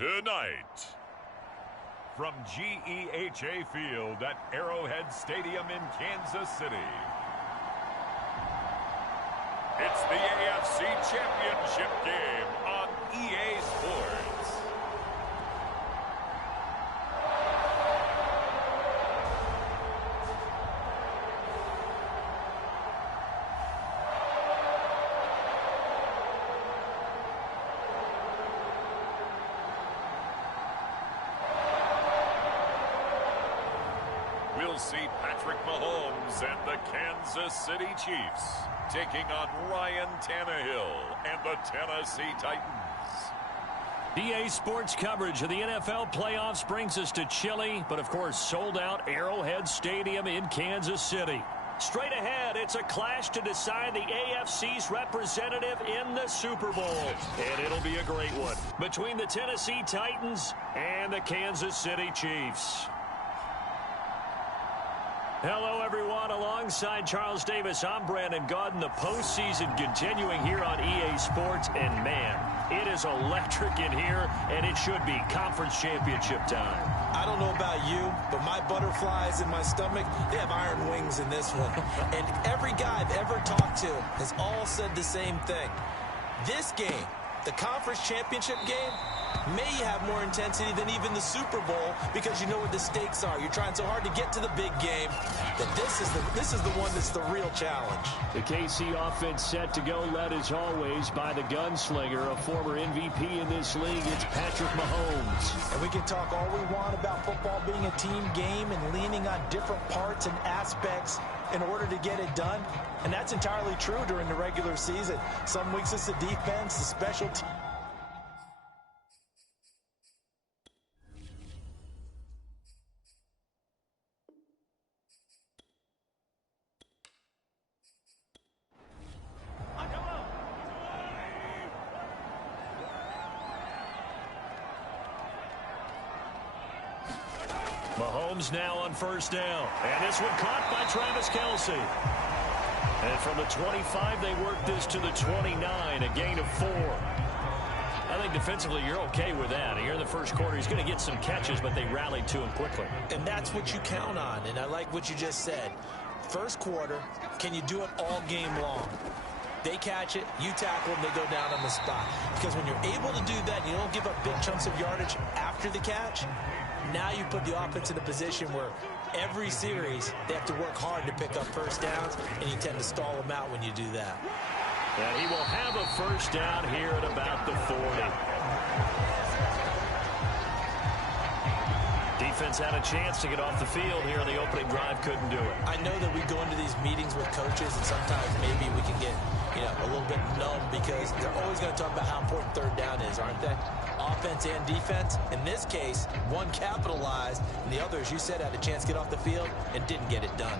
Tonight, from GEHA Field at Arrowhead Stadium in Kansas City, it's the AFC Championship game on EA Sports. We'll see Patrick Mahomes and the Kansas City Chiefs taking on Ryan Tannehill and the Tennessee Titans. EA Sports coverage of the NFL playoffs brings us to chilly, but of course sold out Arrowhead Stadium in Kansas City. Straight ahead, it's a clash to decide the AFC's representative in the Super Bowl. And it'll be a great one between the Tennessee Titans and the Kansas City Chiefs. Hello, everyone. Alongside Charles Davis, I'm Brandon Gaudin. The postseason continuing here on EA Sports. And, man, it is electric in here, and it should be conference championship time. I don't know about you, but my butterflies in my stomach, they have iron wings in this one. And every guy I've ever talked to has all said the same thing. This game, the conference championship game, may have more intensity than even the Super Bowl because you know what the stakes are. You're trying so hard to get to the big game that this is the one that's the real challenge. The KC offense set to go, led as always by the gunslinger, a former MVP in this league. It's Patrick Mahomes. And we can talk all we want about football being a team game and leaning on different parts and aspects in order to get it done. And that's entirely true during the regular season. Some weeks it's the defense, the special teams. Mahomes now on first down. And this one caught by Travis Kelce. And from the 25, they work this to the 29, a gain of 4. I think defensively you're okay with that. Here in the first quarter, he's going to get some catches, but they rallied to him quickly. And that's what you count on, and I like what you just said. First quarter, can you do it all game long? They catch it, you tackle them, they go down on the spot. Because when you're able to do that, you don't give up big chunks of yardage after the catch, now you put the offense in a position where every series they have to work hard to pick up first downs, and you tend to stall them out when you do that. And he will have a first down here at about the 40. Defense had a chance to get off the field here on the opening drive, couldn't do it. I know that we go into these meetings with coaches, and sometimes maybe we can get a little bit numb because they're always going to talk about how important third down is, aren't they? Offense and defense. In this case, one capitalized, and the other, as you said, had a chance to get off the field and didn't get it done.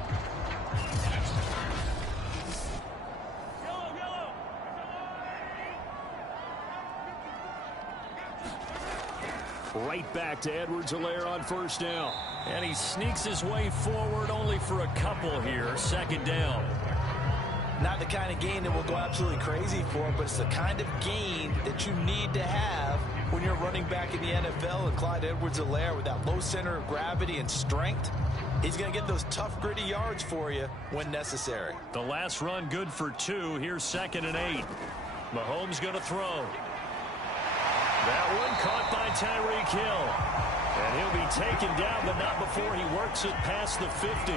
Right back to Edwards-Helaire on first down. And he sneaks his way forward only for a couple here. Second down. Not the kind of gain that we'll go absolutely crazy for, but it's the kind of gain that you need to have when you're running back in the NFL. And Clyde Edwards-Helaire, with that low center of gravity and strength, he's going to get those tough, gritty yards for you when necessary. The last run good for 2. Here's 2nd and 8. Mahomes going to throw. That one caught by Tyreek Hill. And he'll be taken down, but not before he works it past the 50.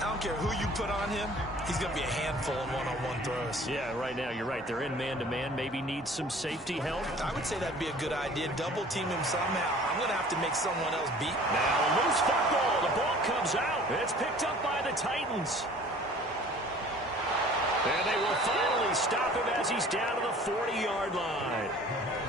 I don't care who you put on him, he's going to be a handful in one-on-one throws. Yeah, right now, you're right. They're in man-to-man. Maybe needs some safety help. I would say that'd be a good idea. Double team him somehow. I'm going to have to make someone else beat. Now, loose football. The ball comes out. It's picked up by the Titans. And they will finally stop him as he's down to the 40-yard line.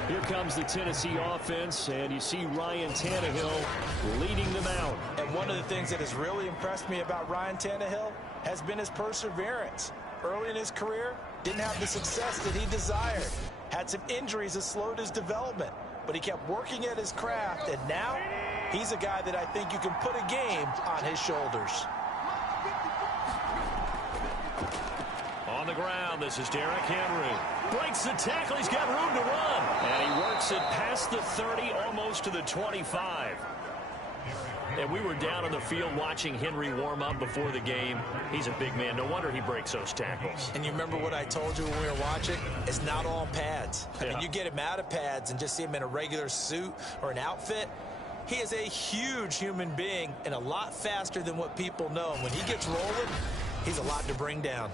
Here comes the Tennessee offense, and you see Ryan Tannehill leading them out. And one of the things that has really impressed me about Ryan Tannehill has been his perseverance. Early in his career, didn't have the success that he desired. Had some injuries that slowed his development, but he kept working at his craft, and now he's a guy that I think you can put a game on his shoulders. On the ground, this is Derrick Henry. Breaks the tackle. He's got room to run. And he works it past the 30, almost to the 25. And we were down on the field watching Henry warm up before the game. He's a big man. No wonder he breaks those tackles. And you remember what I told you when we were watching? It's not all pads. I mean, you get him out of pads and just see him in a regular suit or an outfit. He is a huge human being and a lot faster than what people know. And when he gets rolling, he's a lot to bring down.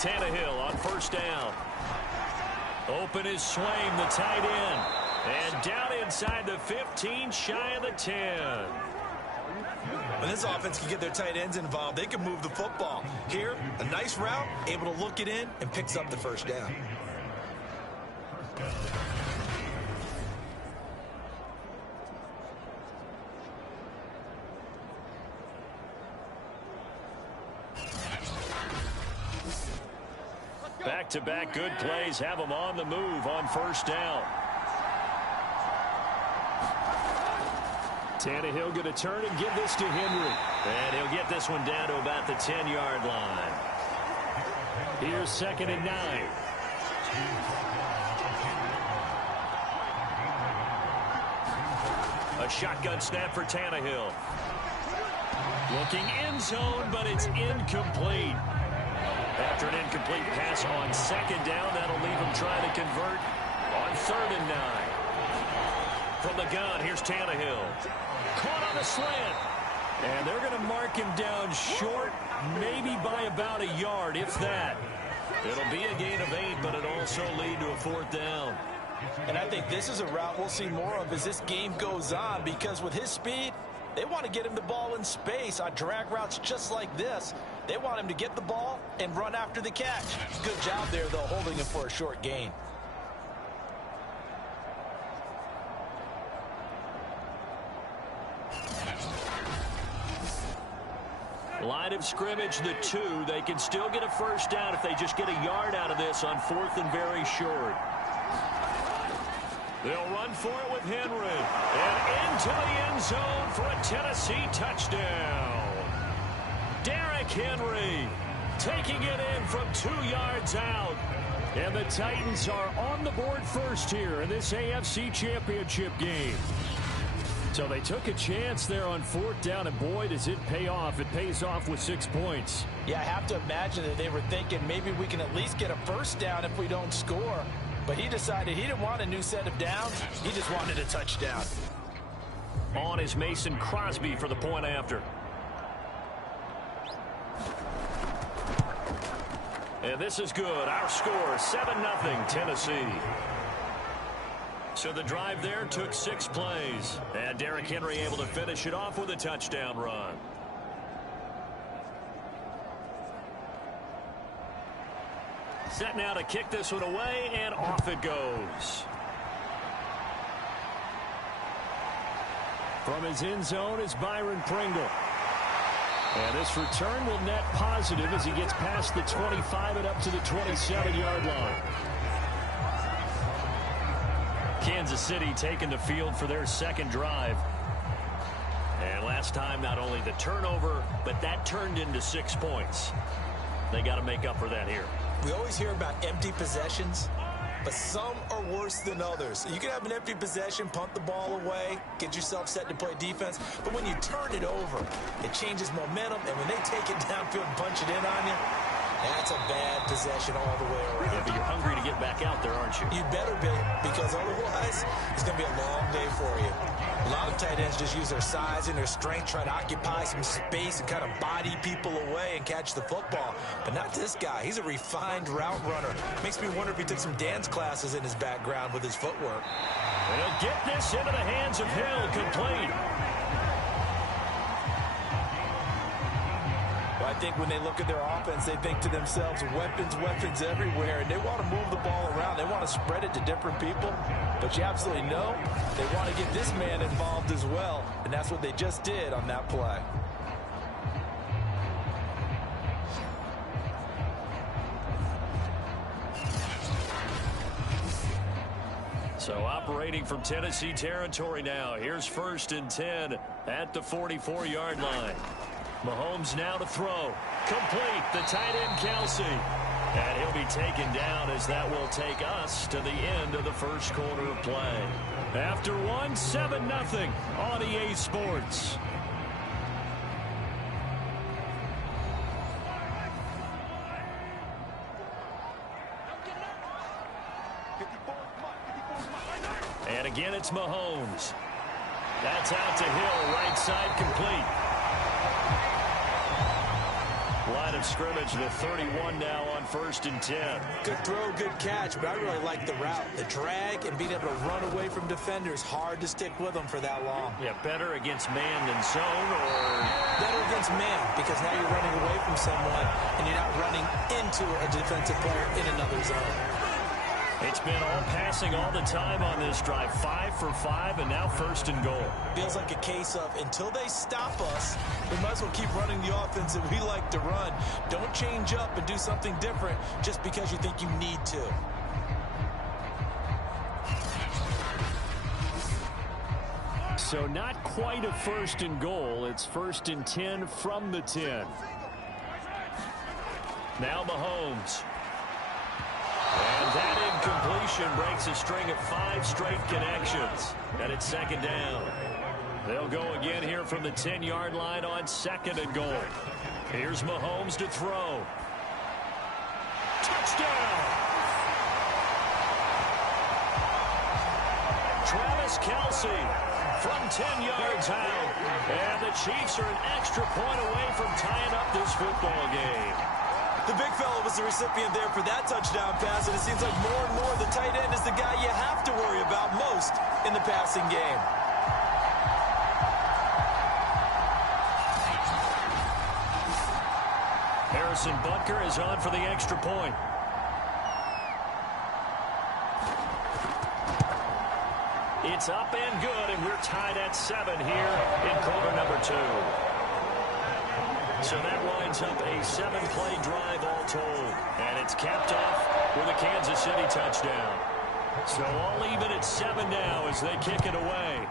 Tannehill on first down. Open is Swaim, the tight end. And down inside the 15, shy of the 10. When this offense can get their tight ends involved, they can move the football. Here, a nice route, able to look it in, and picks up the first down. Back-to-back good plays have them on the move on first down. Tannehill going to turn and give this to Henry. And he'll get this one down to about the 10-yard line. Here's 2nd and 9. A shotgun snap for Tannehill. Looking end zone, but it's incomplete. After an incomplete pass on 2nd down, that'll leave him trying to convert on 3rd and 9. From the gun, here's Tannehill. Caught on a slant. And they're going to mark him down short, maybe by about a yard, if that. It'll be a gain of 8, but it'll also lead to a 4th down. And I think this is a route we'll see more of as this game goes on, because with his speed, they want to get him the ball in space on drag routes just like this. They want him to get the ball and run after the catch. Good job there, though, holding him for a short gain. Line of scrimmage, the 2. They can still get a first down if they just get a yard out of this on 4th and very short. They'll run for it with Henry. And into the end zone for a Tennessee touchdown. Derrick Henry taking it in from 2 yards out. And the Titans are on the board first here in this AFC Championship game. So they took a chance there on 4th down, and boy, does it pay off. It pays off with 6 points. Yeah, I have to imagine that they were thinking maybe we can at least get a first down if we don't score. But he decided he didn't want a new set of downs. He just wanted a touchdown. On is Mason Crosby for the point after. And this is good. Our score, 7-0 Tennessee. So the drive there took 6 plays. And Derrick Henry able to finish it off with a touchdown run. Set now to kick this one away, and off it goes. From his end zone is Byron Pringle. And this return will net positive as he gets past the 25 and up to the 27-yard line. Kansas City taking the field for their 2nd drive. And last time, not only the turnover, but that turned into 6 points. They got to make up for that here. We always hear about empty possessions, but some are worse than others. You can have an empty possession, punt the ball away, get yourself set to play defense, but when you turn it over, it changes momentum, and when they take it downfield and punch it in on you, that's a bad possession all the way around. Yeah, but you're hungry to get back out there, aren't you? You better be, because otherwise, it's going to be a long day for you. A lot of tight ends just use their size and their strength, try to occupy some space and kind of body people away and catch the football. But not this guy. He's a refined route runner. Makes me wonder if he took some dance classes in his background with his footwork. They'll get this into the hands of Hill, complete. I think when they look at their offense, they think to themselves, weapons, weapons everywhere, and they want to move the ball around. They want to spread it to different people, but you absolutely know they want to get this man involved as well, and that's what they just did on that play. So operating from Tennessee territory now. Here's 1st and 10 at the 44-yard line. Mahomes now to throw. Complete. The tight end, Kelsey. And he'll be taken down as that will take us to the end of the first quarter of play. After one, 7-0 on EA Sports. And again, it's Mahomes. That's out to Hill, right side complete. Line of scrimmage, the 31 now on 1st and 10. Good throw, good catch, but I really like the route. The drag and being able to run away from defenders, hard to stick with them for that long. Yeah, better against man than zone, or? Better against man, because now you're running away from someone and you're not running into a defensive player in another zone. It's been all passing all the time on this drive. 5 for 5, and now 1st and goal. Feels like a case of until they stop us, we might as well keep running the offense that we like to run. Don't change up and do something different just because you think you need to. So not quite a 1st and goal. It's 1st and 10 from the 10. Now Mahomes. And that incompletion breaks a string of 5 straight connections. And it's 2nd down. They'll go again here from the 10-yard line on 2nd and goal. Here's Mahomes to throw. Touchdown! Travis Kelce from 10 yards out. And the Chiefs are an extra point away from tying up this football game. The big fella was the recipient there for that touchdown pass, and it seems like more and more the tight end is the guy you have to worry about most in the passing game. Harrison Butker is on for the extra point. It's up and good, and we're tied at 7 here in quarter number 2. So that winds up a 7-play drive all told. And it's capped off with a Kansas City touchdown. So all even at 7 now as they kick it away.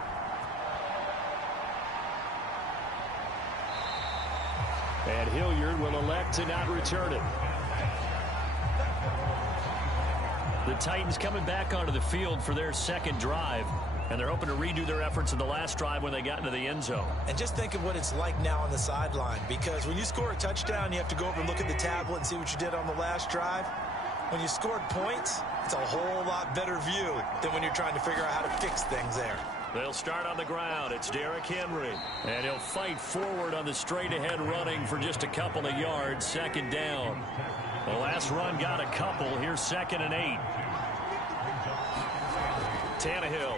And Hilliard will elect to not return it. The Titans coming back onto the field for their 2nd drive. And they're hoping to redo their efforts in the last drive when they got into the end zone. And just think of what it's like now on the sideline, because when you score a touchdown, you have to go over and look at the tablet and see what you did on the last drive. When you scored points, it's a whole lot better view than when you're trying to figure out how to fix things there. They'll start on the ground. It's Derrick Henry. And he'll fight forward on the straight-ahead running for just a couple of yards. 2nd down. The last run got a couple. Here's 2nd and 8. Tannehill.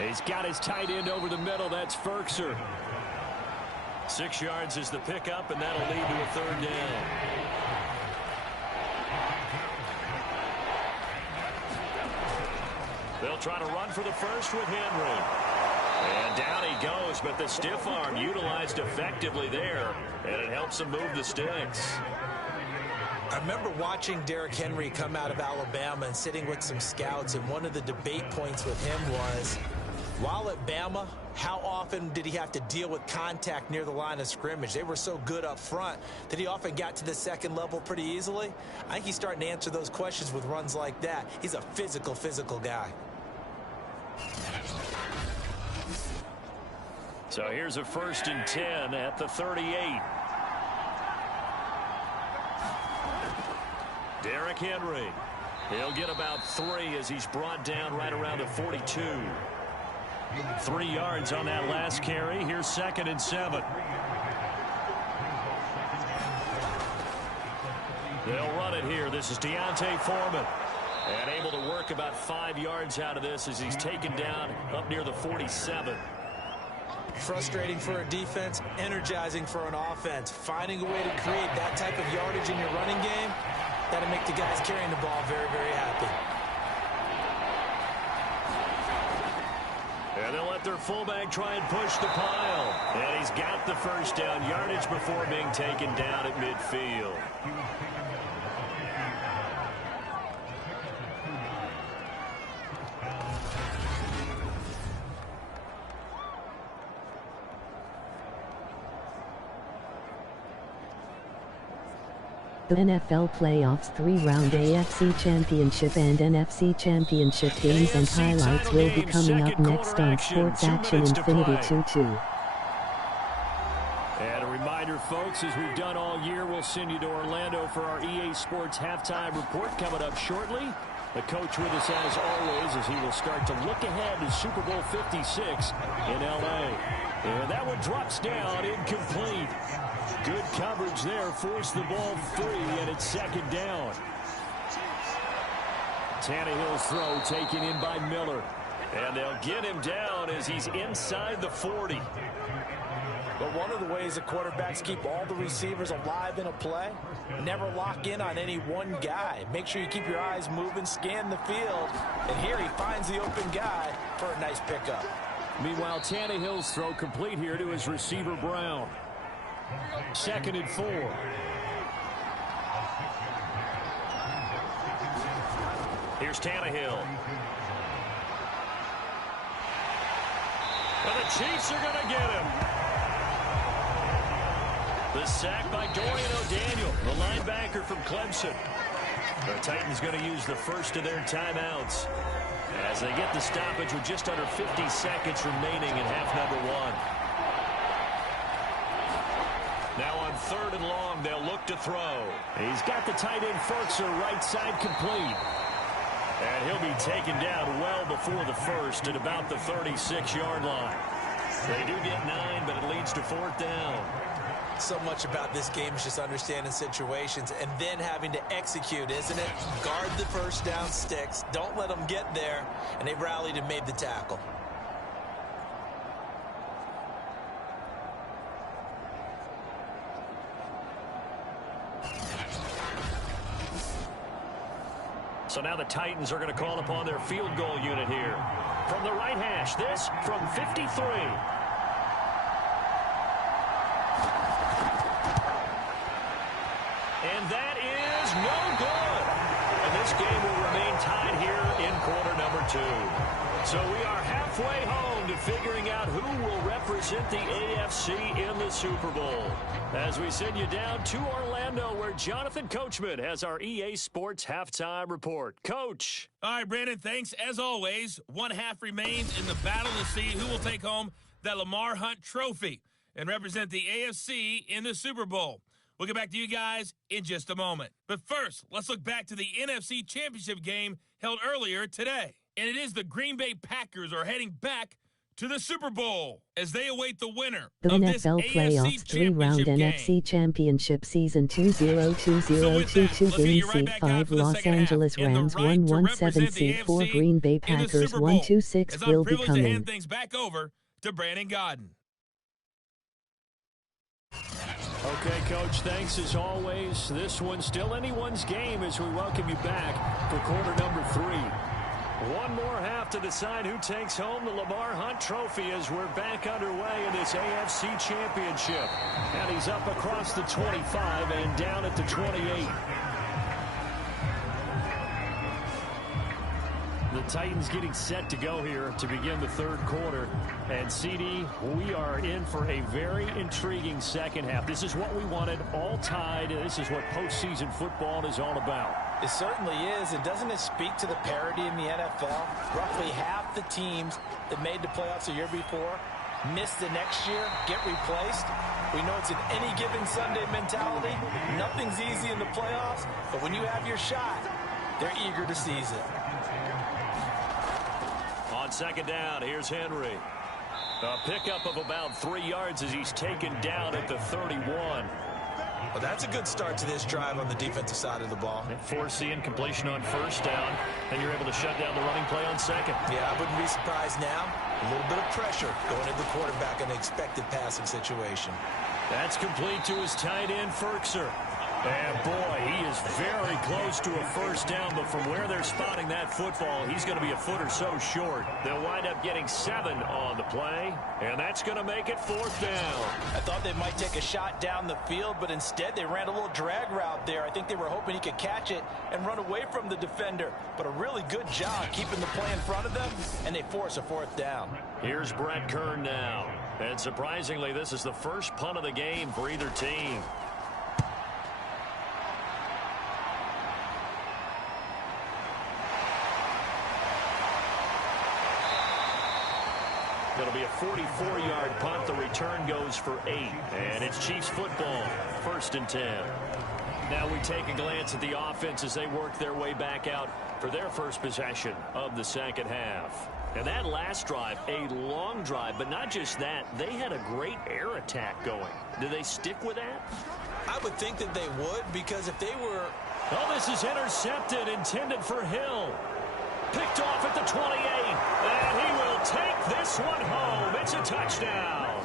He's got his tight end over the middle. That's Firkser. 6 yards is the pickup, and that'll lead to a 3rd down. They'll try to run for the first with Henry. And down he goes, but the stiff arm utilized effectively there, and it helps him move the sticks. I remember watching Derrick Henry come out of Alabama and sitting with some scouts, and one of the debate points with him was, while at Bama, how often did he have to deal with contact near the line of scrimmage? They were so good up front that he often got to the 2nd level pretty easily. I think he's starting to answer those questions with runs like that. He's a physical guy. So here's a 1st and 10 at the 38. Derrick Henry. He'll get about 3 as he's brought down right around the 42. 3 yards on that last carry. Here's 2nd and 7. They'll run it here. This is Deontay Foreman. And able to work about 5 yards out of this as he's taken down up near the 47. Frustrating for a defense, energizing for an offense. Finding a way to create that type of yardage in your running game, that'll make the guys carrying the ball very, very happy. And they'll let their fullback try and push the pile. And he's got the 1st down yardage before being taken down at midfield. The NFL Playoffs 3-round AFC Championship and NFC Championship games and highlights will be coming up next on Sports Action Infinity 2-2. And a reminder, folks, as we've done all year, we'll send you to Orlando for our EA Sports Halftime Report coming up shortly. The coach with us as always as he will start to look ahead to Super Bowl 56 in L.A. And that one drops down, incomplete. Good coverage there, forced the ball free, and it's second down. Tannehill's throw taken in by Miller. And they'll get him down as he's inside the 40. But one of the ways that quarterbacks keep all the receivers alive in a play, never lock in on any one guy. Make sure you keep your eyes moving, scan the field, and here he finds the open guy for a nice pickup. Meanwhile, Tannehill's throw complete here to his receiver, Brown. 2nd and 4. Here's Tannehill. And the Chiefs are going to get him. The sack by Dorian O'Daniel, the linebacker from Clemson. The Titans going to use the first of their timeouts as they get the stoppage with just under 50 seconds remaining in half number 1. Now on 3rd and long, they'll look to throw. He's got the tight end Firkser right side complete. And he'll be taken down well before the first at about the 36-yard line. They do get 9, but it leads to 4th down. So much about this game is just understanding situations and then having to execute, isn't it? Guard the first down sticks. Don't let them get there. And they rallied and made the tackle. So now the Titans are going to call upon their field goal unit here. From the right hash, this from 53. And that is no good. And this game will remain tied here in quarter number 2. So we are halfway home to figuring out who will represent the AFC in the Super Bowl. As we send you down to Orlando, where Jonathan Coachman has our EA Sports Halftime Report. Coach. All right, Brandon, thanks. As always, one half remains in the battle to see who will take home the Lamar Hunt Trophy and represent the AFC in the Super Bowl. We'll get back to you guys in just a moment. But first, let's look back to the NFC Championship game held earlier today. And it is the Green Bay Packers are heading back to the Super Bowl as they await the winner The of NFL this AFC Playoffs 3-round Championship game. NFC Championship Season 2020-22 Game Seed 5 Los Angeles Rams 117 Seed 4 Green Bay Packers 126 will be privileged to hand coming. things back over to Brandon Godden. Okay, Coach, thanks as always. This one's still anyone's game as we welcome you back for quarter number 3. One more half to decide who takes home the Lamar Hunt Trophy as we're back underway in this AFC Championship. And he's up across the 25 and down at the 28. The Titans getting set to go here to begin the 3rd quarter. And, CD, we are in for a very intriguing second half. This is what we wanted, all tied. This is what postseason football is all about. It certainly is, and doesn't it speak to the parity in the NFL? Roughly half the teams that made the playoffs the year before miss the next year, get replaced. We know it's an any given Sunday mentality. Nothing's easy in the playoffs, but when you have your shot, they're eager to seize it. On 2nd down, here's Henry. A pickup of about 3 yards as he's taken down at the 31. Well, that's a good start to this drive on the defensive side of the ball. Forcing completion on 1st down, and you're able to shut down the running play on 2nd. Yeah, I wouldn't be surprised now. A little bit of pressure going into the quarterback in an expected passing situation. That's complete to his tight end, Firkser. And, boy, he is very close to a 1st down, but from where they're spotting that football, he's going to be a foot or so short. They'll wind up getting 7 on the play, and that's going to make it 4th down. I thought they might take a shot down the field, but instead they ran a little drag route there. I think they were hoping he could catch it and run away from the defender, but a really good job keeping the play in front of them, and they force a 4th down. Here's Brett Kern now, and surprisingly, this is the first punt of the game for either team. It'll be a 44-yard punt. The return goes for 8. And it's Chiefs football, 1st and 10. Now we take a glance at the offense as they work their way back out for their first possession of the second half. And that last drive, a long drive, but not just that. They had a great air attack going. Do they stick with that? I would think that they would, because if they were... Oh, this is intercepted, intended for Hill. Picked off at the 28, and he will take this one home. It's a touchdown.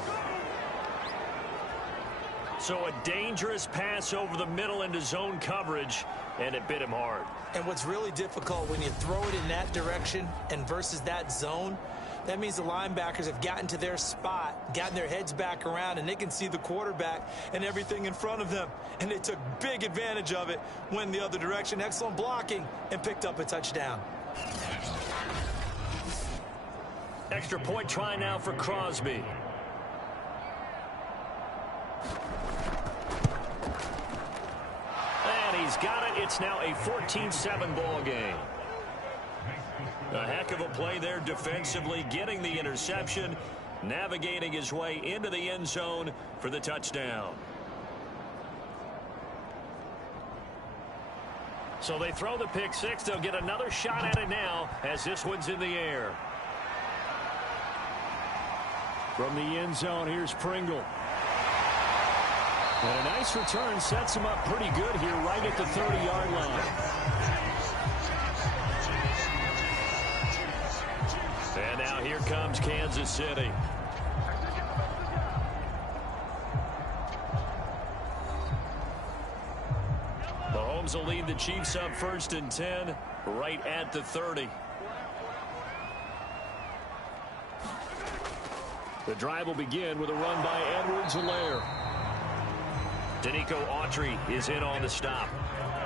So a dangerous pass over the middle into zone coverage, and it bit him hard. And what's really difficult when you throw it in that direction and versus that zone, that means the linebackers have gotten to their spot, gotten their heads back around, and they can see the quarterback and everything in front of them. And they took big advantage of it, went the other direction, excellent blocking, and picked up a touchdown. Extra point try now for Crosby. And he's got it. It's now a 14-7 ball game. A heck of a play there defensively, getting the interception, navigating his way into the end zone for the touchdown. So they throw the pick six. They'll get another shot at it now as this one's in the air. From the end zone, here's Pringle. And a nice return sets him up pretty good here right at the 30-yard line. And now here comes Kansas City. Mahomes will lead the Chiefs up 1st and 10 right at the 30. The drive will begin with a run by Edwards-Helaire. Denico Autry is in on the stop.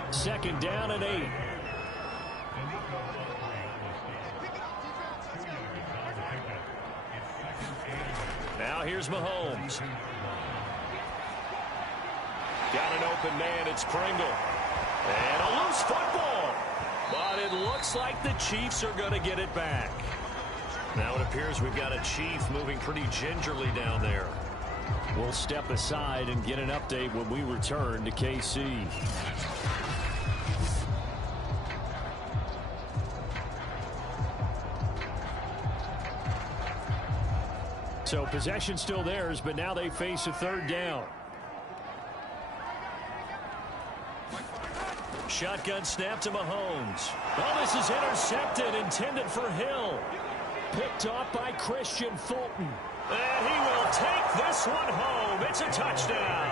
2nd down and 8. Now here's Mahomes. Got an open man. It's Pringle. And a loose football. But it looks like the Chiefs are going to get it back. Now it appears we've got a Chief moving pretty gingerly down there. We'll step aside and get an update when we return to KC. So possession still theirs, but now they face a 3rd down. Shotgun snap to Mahomes. Oh, this is intercepted, intended for Hill. Picked off by Christian Fulton. And he will take this one home. It's a touchdown.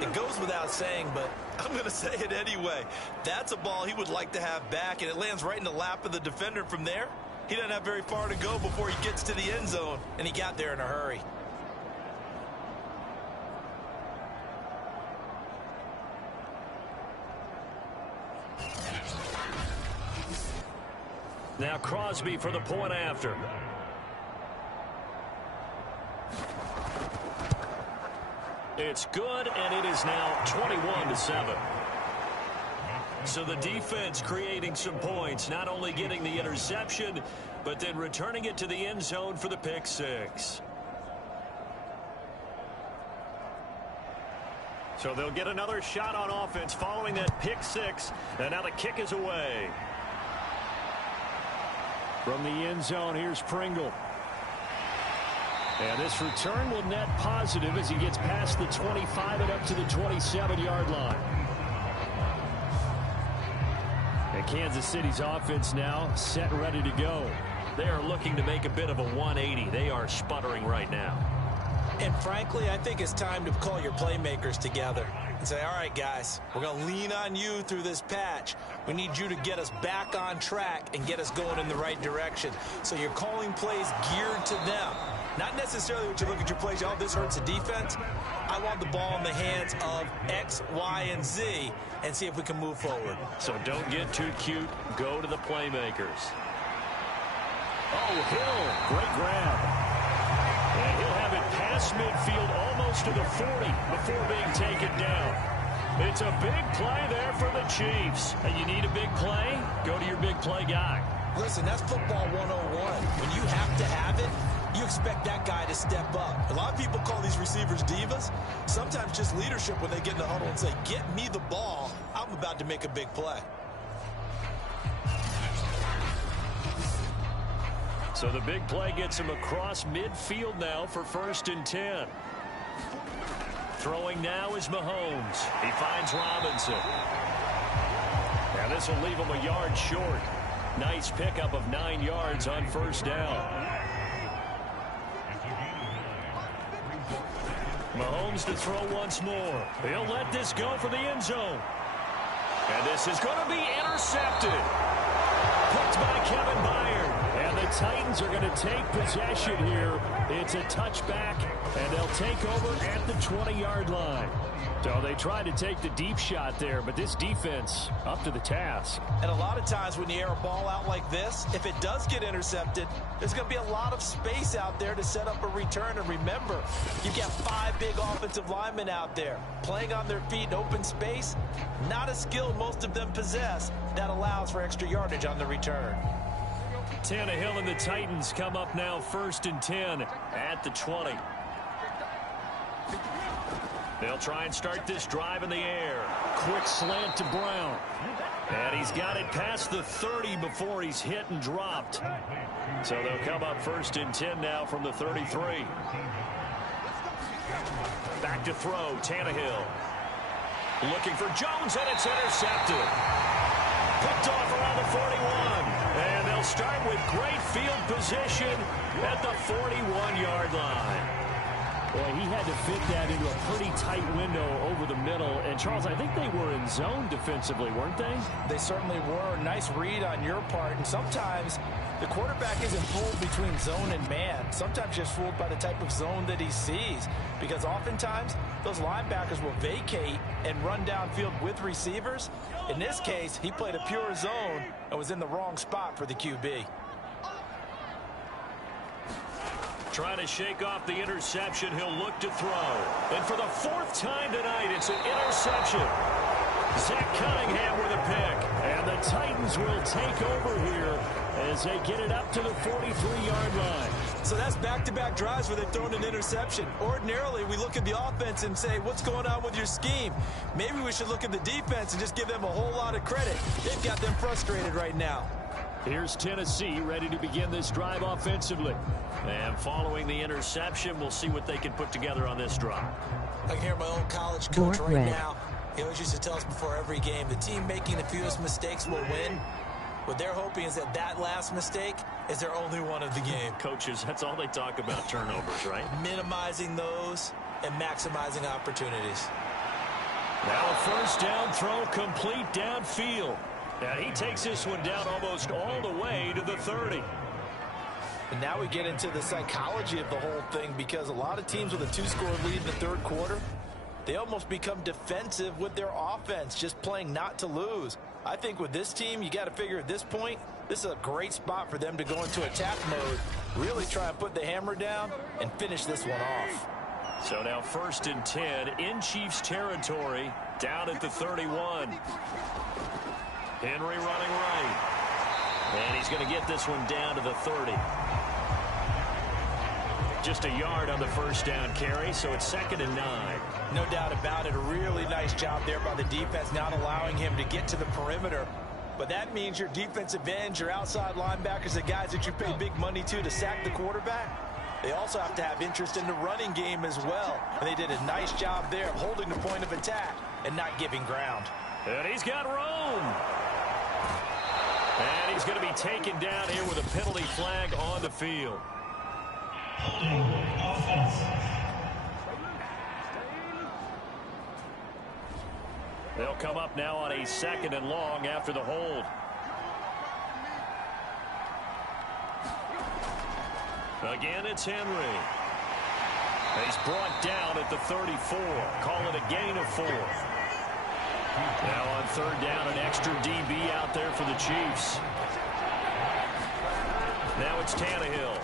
It goes without saying, but I'm going to say it anyway. That's a ball he would like to have back, and it lands right in the lap of the defender from there. He doesn't have very far to go before he gets to the end zone, and he got there in a hurry. Now Crosby for the point after. It's good, and it is now 21-7. So the defense creating some points, not only getting the interception, but then returning it to the end zone for the pick six. So they'll get another shot on offense following that pick six, and now the kick is away. From the end zone, here's Pringle. And this return will net positive as he gets past the 25 and up to the 27-yard line. And Kansas City's offense now set and ready to go. They are looking to make a bit of a 180. They are sputtering right now. And frankly, I think it's time to call your playmakers together and say, all right, guys, we're going to lean on you through this patch. We need you to get us back on track and get us going in the right direction. So you're calling plays geared to them. Not necessarily what you look at your plays, oh, this hurts the defense. I want the ball in the hands of X, Y, and Z and see if we can move forward. So don't get too cute. Go to the playmakers. Oh, Hill, great grab. And he'll have it past midfield almost to the 40 before being taken down. It's a big play there for the Chiefs. And you need a big play? Go to your big play guy. Listen, that's football 101. When you have to have it, you expect that guy to step up. A lot of people call these receivers divas. Sometimes just leadership when they get in the huddle and say, get me the ball. I'm about to make a big play. So the big play gets him across midfield now for 1st and 10. Throwing now is Mahomes. He finds Robinson. Now this will leave him a yard short. Nice pickup of 9 yards on 1st down. Mahomes to throw once more. He'll let this go for the end zone. And this is going to be intercepted. Picked by Kevin Byard. And the Titans are going to take possession here. It's a touchback, and they'll take over at the 20-yard line. So they tried to take the deep shot there, but this defense up to the task. And a lot of times when you air a ball out like this, if it does get intercepted, there's going to be a lot of space out there to set up a return. And remember, you've got 5 big offensive linemen out there playing on their feet in open space. Not a skill most of them possess. That allows for extra yardage on the return. Tannehill and the Titans come up now 1st and 10 at the 20. They'll try and start this drive in the air. Quick slant to Brown. And he's got it past the 30 before he's hit and dropped. So they'll come up 1st and 10 now from the 33. Back to throw, Tannehill. Looking for Jones, and it's intercepted. Picked off around the 41. And they'll start with great field position at the 41-yard line. Boy, he had to fit that into a pretty tight window over the middle. And, Charles, I think they were in zone defensively, weren't they? They certainly were. Nice read on your part. And sometimes the quarterback isn't fooled between zone and man. Sometimes just fooled by the type of zone that he sees. Because oftentimes, those linebackers will vacate and run downfield with receivers. In this case, he played a pure zone and was in the wrong spot for the QB. Trying to shake off the interception. He'll look to throw. And for the 4th time tonight, it's an interception. Zach Cunningham with a pick. And the Titans will take over here as they get it up to the 43-yard line. So that's back-to-back drives where they've thrown an interception. Ordinarily, we look at the offense and say, what's going on with your scheme? Maybe we should look at the defense and just give them a whole lot of credit. They've got them frustrated right now. Here's Tennessee ready to begin this drive offensively. And following the interception, we'll see what they can put together on this drive. I can hear my old college coach right now. He always used to tell us before every game, the team making the fewest mistakes will win. What they're hoping is that that last mistake is their only one of the game. Coaches, that's all they talk about, turnovers, right? Minimizing those and maximizing opportunities. Now a 1st down throw complete downfield. And he takes this one down almost all the way to the 30. And now we get into the psychology of the whole thing, because a lot of teams with a 2-score lead in the 3rd quarter, they almost become defensive with their offense, just playing not to lose. I think with this team, you got to figure at this point, this is a great spot for them to go into attack mode, really try and put the hammer down and finish this one off. So now 1st and 10 in Chiefs territory, down at the 31. Henry running right. And he's going to get this one down to the 30. Just a yard on the 1st down carry, so it's 2nd and 9. No doubt about it. A really nice job there by the defense, not allowing him to get to the perimeter. But that means your defensive ends, your outside linebackers, the guys that you pay big money to sack the quarterback, they also have to have interest in the running game as well. And they did a nice job there of holding the point of attack and not giving ground. And he's got room. And he's going to be taken down here with a penalty flag on the field. They'll come up now on a 2nd and long after the hold. Again, it's Henry. He's brought down at the 34. Call it a gain of 4. Now on 3rd down, an extra DB out there for the Chiefs. Now it's Tannehill.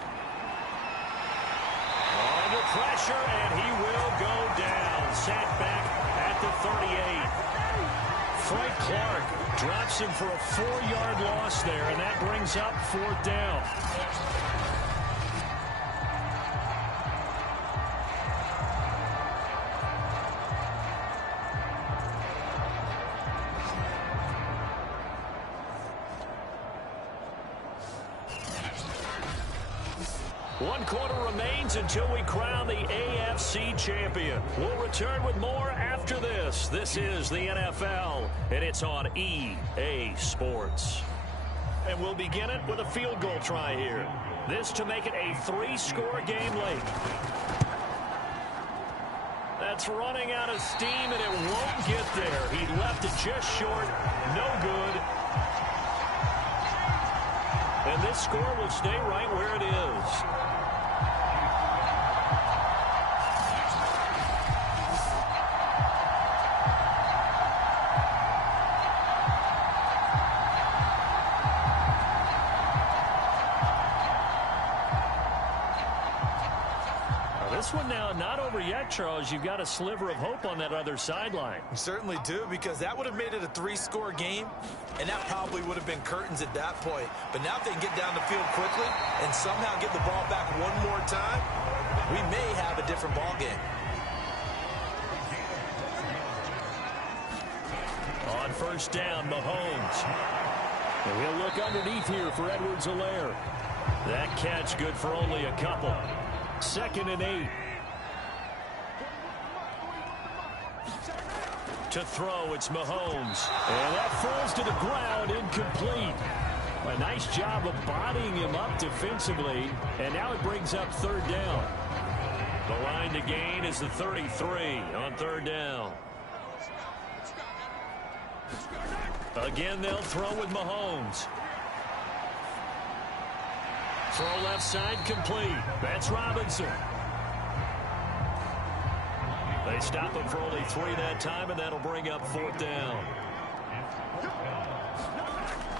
Under pressure, and he will go down. Sacked back at the 38. Frank Clark drops him for a 4-yard loss there, and that brings up 4th down. One quarter remains until we crown the AFC champion. We'll return with more after this. This is the NFL, and it's on EA Sports. And we'll begin it with a field goal try here. This to make it a 3-score game late. That's running out of steam, and it won't get there. He left it just short. No good. And this score will stay right where it is. This one now not over yet, Charles. You've got a sliver of hope on that other sideline. You certainly do, because that would have made it a 3-score game, and that probably would have been curtains at that point. But now if they can get down the field quickly and somehow get the ball back one more time, we may have a different ball game. On first down, Mahomes. And we'll look underneath here for Edwards-Helaire. That catch good for only a couple. 2nd and 8. To throw, it's Mahomes. And that falls to the ground, incomplete. A nice job of bodying him up defensively. And now it brings up 3rd down. The line to gain is the 33 on 3rd down. Again, they'll throw with Mahomes. Throw left side complete. That's Robinson. They stop him for only 3 that time, and that'll bring up 4th down.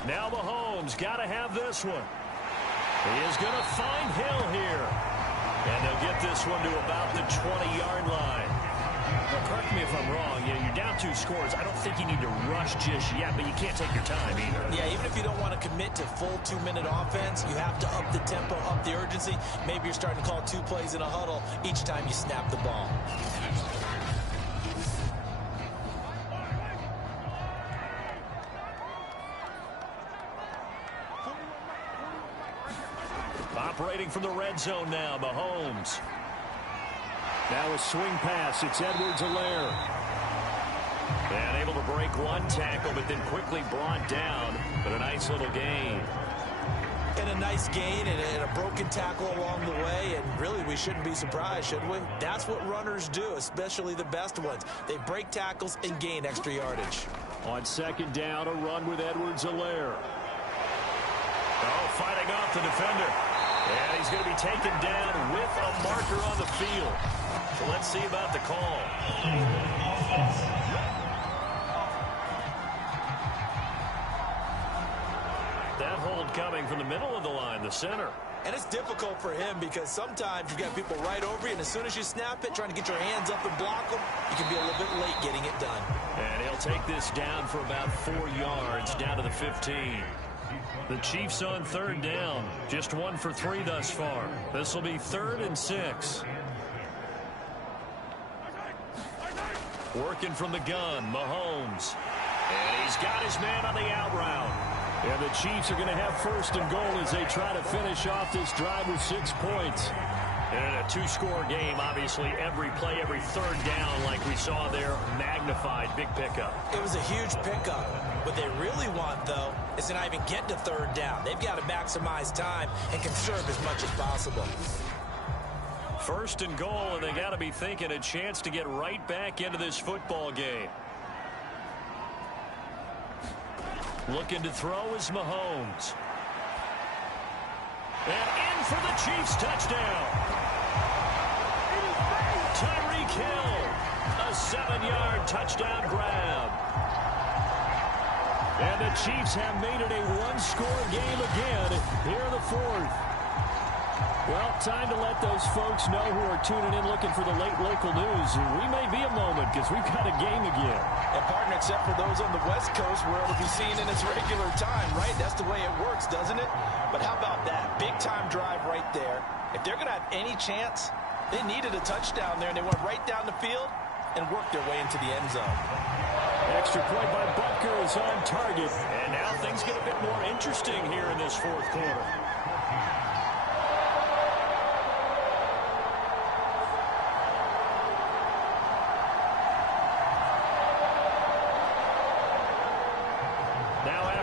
Now Mahomes got to have this one. He is going to find Hill here. And they'll get this one to about the 20-yard line. Now, correct me if I'm wrong. You're down 2 scores. I don't think you need to rush just yet, but you can't take your time either. Yeah, even if you don't want to commit to full 2-minute offense, you have to up the tempo, up the urgency. Maybe you're starting to call 2 plays in a huddle each time you snap the ball. Operating from the red zone now, Mahomes. Now a swing pass. It's Edwards-Helaire. And able to break one tackle, but then quickly brought down. But a nice little gain. And a nice gain and a broken tackle along the way. And really, we shouldn't be surprised, should we? That's what runners do, especially the best ones. They break tackles and gain extra yardage. On 2nd down, a run with Edwards-Helaire. Oh, fighting off the defender. And he's going to be taken down with a marker on the field. So let's see about the call. That hold coming from the middle of the line, the center. And it's difficult for him because sometimes you got people right over you, and as soon as you snap it, trying to get your hands up and block them, you can be a little bit late getting it done. And he'll take this down for about 4 yards, down to the 15. The Chiefs on 3rd down. Just 1 for 3 thus far. This will be 3rd and 6. Working from the gun, Mahomes. And he's got his man on the out route. And the Chiefs are going to have 1st and goal as they try to finish off this drive with 6 points. And in a 2-score game, obviously every play, every 3rd down, like we saw there, magnified, big pickup. It was a huge pickup. What they really want, though, is to not even get to 3rd down. They've got to maximize time and conserve as much as possible. 1st and goal, and they got to be thinking a chance to get right back into this football game. Looking to throw is Mahomes. And in for the Chiefs touchdown. Tyreek Hill, a 7-yard touchdown grab. And the Chiefs have made it a 1-score game again here in the 4th. Well, time to let those folks know who are tuning in looking for the late local news. We may be a moment because we've got a game again. And partner, except for those on the West Coast where it'll be seen in its regular time, right? That's the way it works, doesn't it? But how about that? Big-time drive right there. If they're going to have any chance, they needed a touchdown there, and they went right down the field and worked their way into the end zone. Extra point by Butker is on target. And now things get a bit more interesting here in this fourth quarter.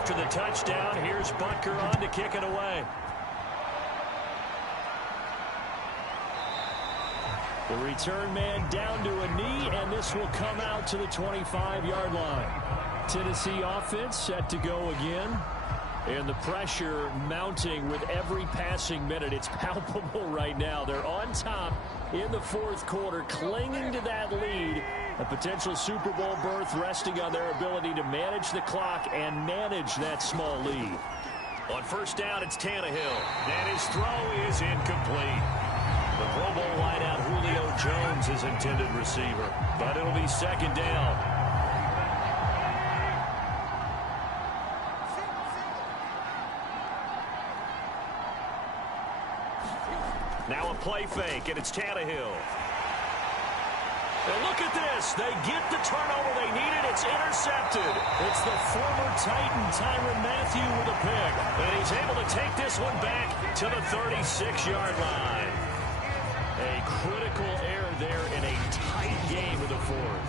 After the touchdown, here's Butker on to kick it away. The return man down to a knee, and this will come out to the 25-yard line. Tennessee offense set to go again. And the pressure mounting with every passing minute. It's palpable right now. They're on top in the fourth quarter, clinging to that lead. A potential Super Bowl berth resting on their ability to manage the clock and manage that small lead. On first down, it's Tannehill. And his throw is incomplete. The Pro Bowl wideout Julio Jones is intended receiver. But it'll be second down. Now a play fake, and it's Tannehill. And look at this. They get the turnover they needed. It's intercepted. It's the former Titan, Tyrann Mathieu, with a pick. And he's able to take this one back to the 36-yard line. A critical error there in a tight game of the fourth.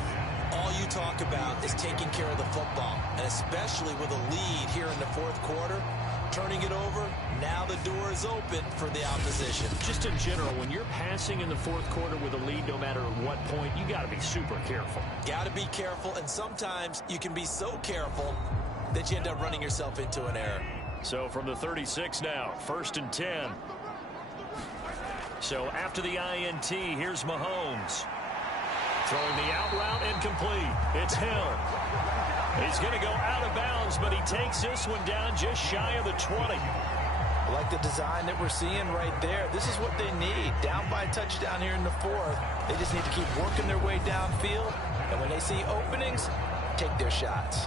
All you talk about is taking care of the football, and especially with a lead here in the fourth quarter, turning it over, now the door is open for the opposition. Just in general, when you're passing in the fourth quarter with a lead, no matter at what point, you got to be super careful. Got to be careful, and sometimes you can be so careful that you end up running yourself into an error. So from the 36 now, 1st and 10. So after the INT, here's Mahomes. Throwing the out route incomplete. It's Hill. He's going to go out of bounds, but he takes this one down just shy of the 20. I like the design that we're seeing right there. This is what they need. Down by a touchdown here in the fourth. They just need to keep working their way downfield. And when they see openings, take their shots.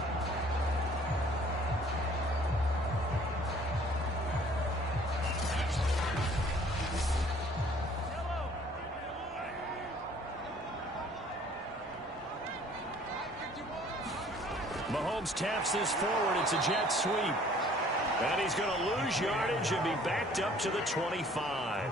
Mahomes taps this forward. It's a jet sweep. And he's going to lose yardage and be backed up to the 25.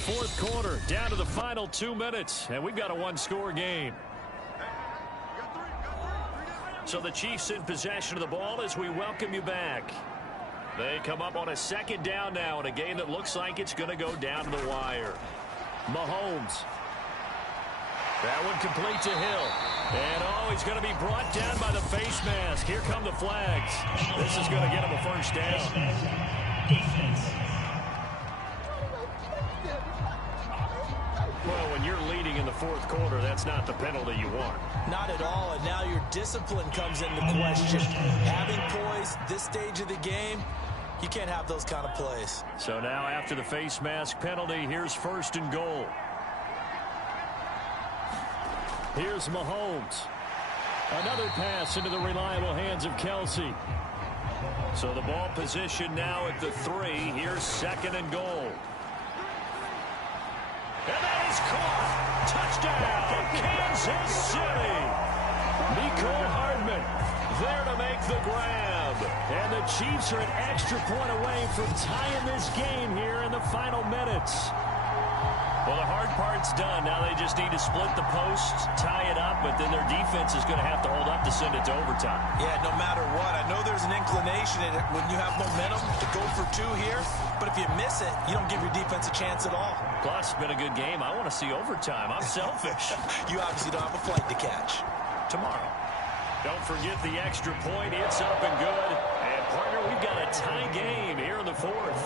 Fourth quarter, down to the final 2 minutes, and we've got a one-score game. So the Chiefs in possession of the ball as we welcome you back. They come up on a second down now in a game that looks like it's going to go down to the wire. Mahomes. That one complete to Hill. And he's going to be brought down by the face mask. Here come the flags. This is going to get him a first down. Well, when you're leading in the fourth quarter, that's not the penalty you want. Not at all, and now your discipline comes into question. Having poise this stage of the game, you can't have those kind of plays. So now after the face mask penalty, here's 1st and goal. Here's Mahomes. Another pass into the reliable hands of Kelsey. So the ball position now at the 3. Here's 2nd and goal. And that is caught. Touchdown, Kansas City. Mecole Hardman there to make the grab. And the Chiefs are an extra point away from tying this game here in the final minutes. Well, the hard part's done. Now they just need to split the posts, tie it up, but then their defense is going to have to hold up to send it to overtime. Yeah, no matter what. I know there's an inclination in it when you have momentum to go for 2 here, but if you miss it, you don't give your defense a chance at all. Plus, it's been a good game. I want to see overtime. I'm selfish. You obviously don't have a flight to catch. Tomorrow. Don't forget the extra point. It's up and good. And, partner, we've got a tie game here in the fourth.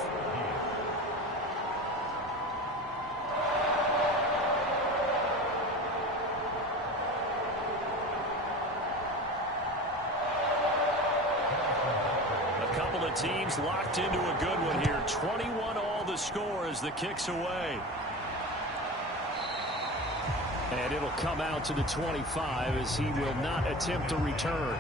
teams locked into a good one here. 21 all the score as the kick's away. And it'll come out to the 25 as he will not attempt to return.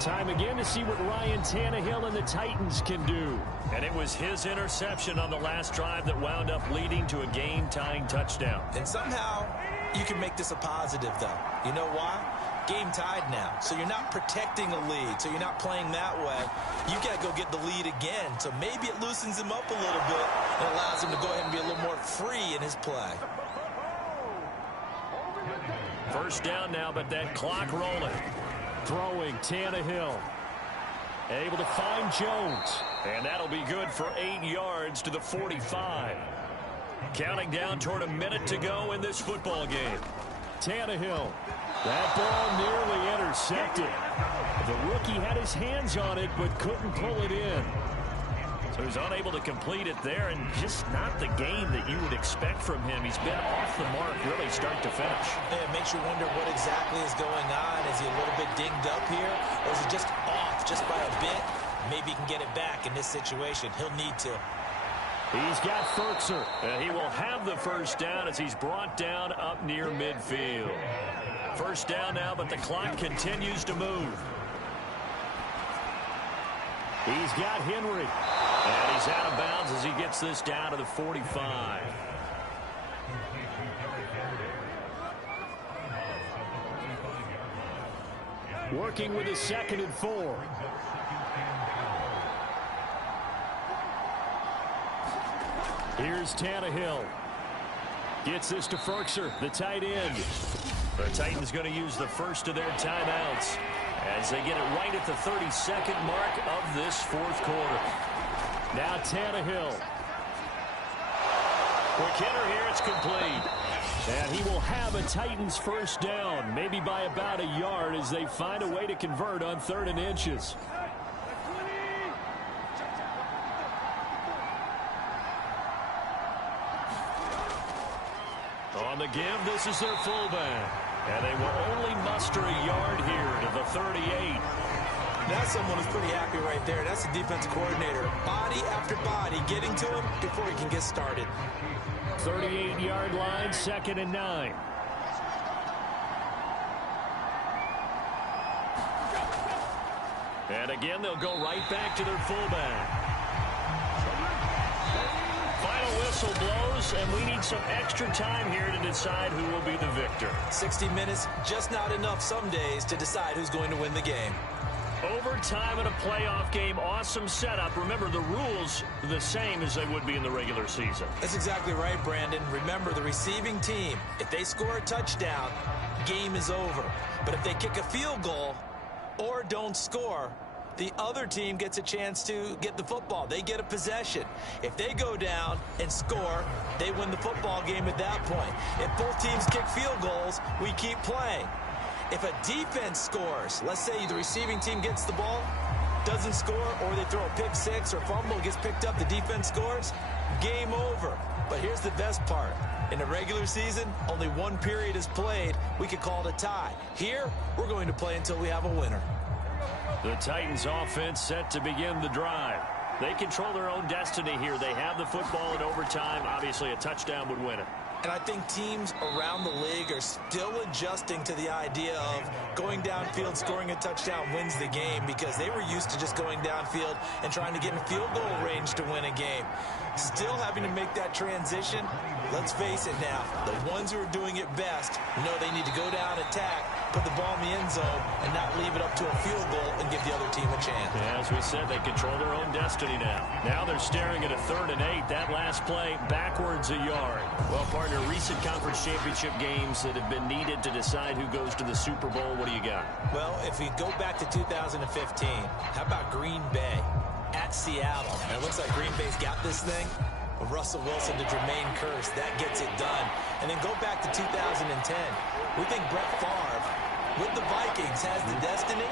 Time again to see what Ryan Tannehill and the Titans can do. And it was his interception on the last drive that wound up leading to a game-tying touchdown. And somehow you can make this a positive, though. You know why? Game tied now. So you're not protecting a lead. So you're not playing that way. You got to go get the lead again. So maybe it loosens him up a little bit and allows him to go ahead and be a little more free in his play. First down now, but that clock rolling. Throwing Tannehill. Able to find Jones. And that'll be good for 8 yards to the 45. Counting down toward a minute to go in this football game. Tannehill. That ball nearly intercepted. The rookie had his hands on it but couldn't pull it in. So he's unable to complete it there, and just not the game that you would expect from him. He's been off the mark really start to finish. Yeah, it makes you wonder what exactly is going on. Is he a little bit dinged up here, or is he just off just by a bit? Maybe he can get it back in this situation. He'll need to. He's got Firkser, and he will have the first down as he's brought down up near midfield. First down now, but the clock continues to move. He's got Henry. And he's out of bounds as he gets this down to the 45. Working with a 2nd and 4. Here's Tannehill. Gets this to Firkser, the tight end. The Titans going to use the first of their timeouts as they get it right at the 32nd mark of this fourth quarter. Now Tannehill. Quick hitter here, it's complete. And he will have a Titans first down, maybe by about a yard as they find a way to convert on 3rd and inches. On the give, this is their fullback. And they will only muster a yard here to the 38. That's someone who's pretty happy right there. That's the defense coordinator. Body after body getting to him before he can get started. 38-yard line, 2nd and 9. And again, they'll go right back to their fullback. Final whistle blows, and we need some extra time here to decide who will be the victor. 60 minutes, just not enough some days to decide who's going to win the game. Overtime in a playoff game, awesome setup. Remember, the rules are the same as they would be in the regular season. That's exactly right, Brandon. Remember, the receiving team, if they score a touchdown, game is over. But if they kick a field goal or don't score, the other team gets a chance to get the football. They get a possession. If they go down and score, they win the football game at that point. If both teams kick field goals, we keep playing. If a defense scores, let's say the receiving team gets the ball, doesn't score, or they throw a pick six or fumble, gets picked up, the defense scores, game over. But here's the best part. In the regular season, only one period is played. We could call it a tie. Here, we're going to play until we have a winner. The Titans offense set to begin the drive. They control their own destiny here. They have the football in overtime. Obviously, a touchdown would win it. And I think teams around the league are still adjusting to the idea of going downfield, scoring a touchdown wins the game, because they were used to just going downfield and trying to get in field goal range to win a game. Still having to make that transition. Let's face it now, the ones who are doing it best know they need to go down, attack, put the ball in the end zone, and not leave it up to a field goal and give the other team a chance. Yeah, as we said, they control their own destiny now. Now they're staring at a 3rd and 8. That last play, backwards a yard. Well, partner, recent conference championship games that have been needed to decide who goes to the Super Bowl. What do you got? Well, if we go back to 2015, how about Green Bay at Seattle? And it looks like Green Bay's got this thing. Russell Wilson to Jermaine Kearse, that gets it done. And then go back to 2010. We think Brett Favre with the Vikings has the destiny,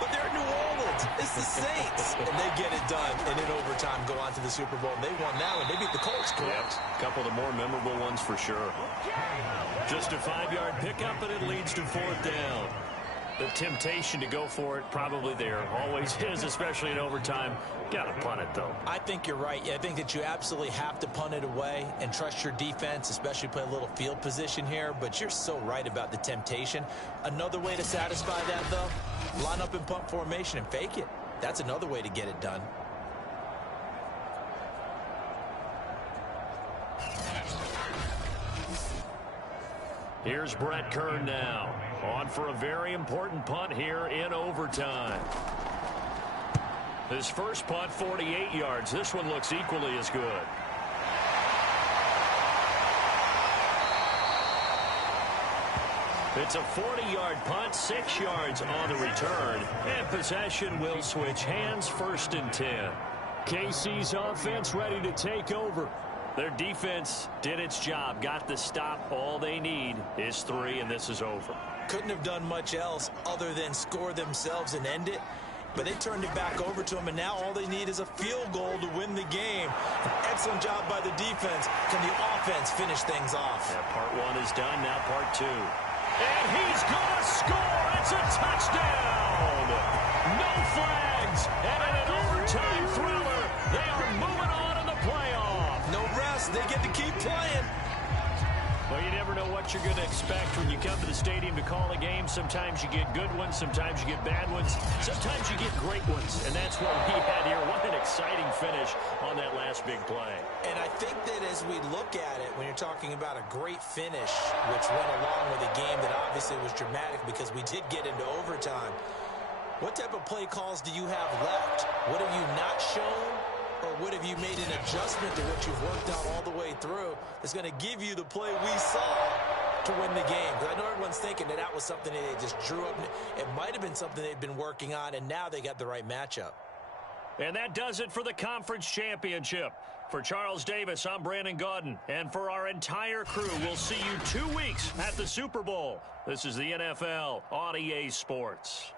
but they're in New Orleans. It's the Saints. And they get it done, and in overtime go on to the Super Bowl. And they won that one. They beat the Colts, correct? Yep. A couple of the more memorable ones for sure. Just a 5-yard pickup, and it leads to 4th down. The temptation to go for it probably there. Always is, especially in overtime. Got to punt it, though. I think you're right. I think that you absolutely have to punt it away and trust your defense, especially play a little field position here. But you're so right about the temptation. Another way to satisfy that, though, line up in punt formation and fake it. That's another way to get it done. Here's Brett Kern now. On for a very important punt here in overtime. His first punt, 48 yards. This one looks equally as good. It's a 40-yard punt, 6 yards on the return. And possession will switch hands, 1st and 10. KC's offense ready to take over. Their defense did its job, got the stop. All they need is 3, and this is over. Couldn't have done much else other than score themselves and end it. But they turned it back over to them, and now all they need is a field goal to win the game. An excellent job by the defense. Can the offense finish things off? Yeah, part 1 is done, now part 2. And he's going to score. It's a touchdown. No flags. And in an overtime thriller, they are moving on in the playoff. No rest. They get to keep playing. Well, you never know what you're going to expect when you come to the stadium to call a game. Sometimes you get good ones. Sometimes you get bad ones. Sometimes you get great ones. And that's what we had here. What an exciting finish on that last big play. And I think that as we look at it, when you're talking about a great finish, which went along with a game that obviously was dramatic because we did get into overtime, what type of play calls do you have left? What have you not shown? Or what have you made an adjustment to what you've worked out all the way through that's going to give you the play we saw to win the game? Because I know everyone's thinking that that was something that they just drew up. It might have been something they've been working on, and now they got the right matchup. And that does it for the conference championship. For Charles Davis, I'm Brandon Gaudin. And for our entire crew, we'll see you 2 weeks at the Super Bowl. This is the NFL on EA Sports.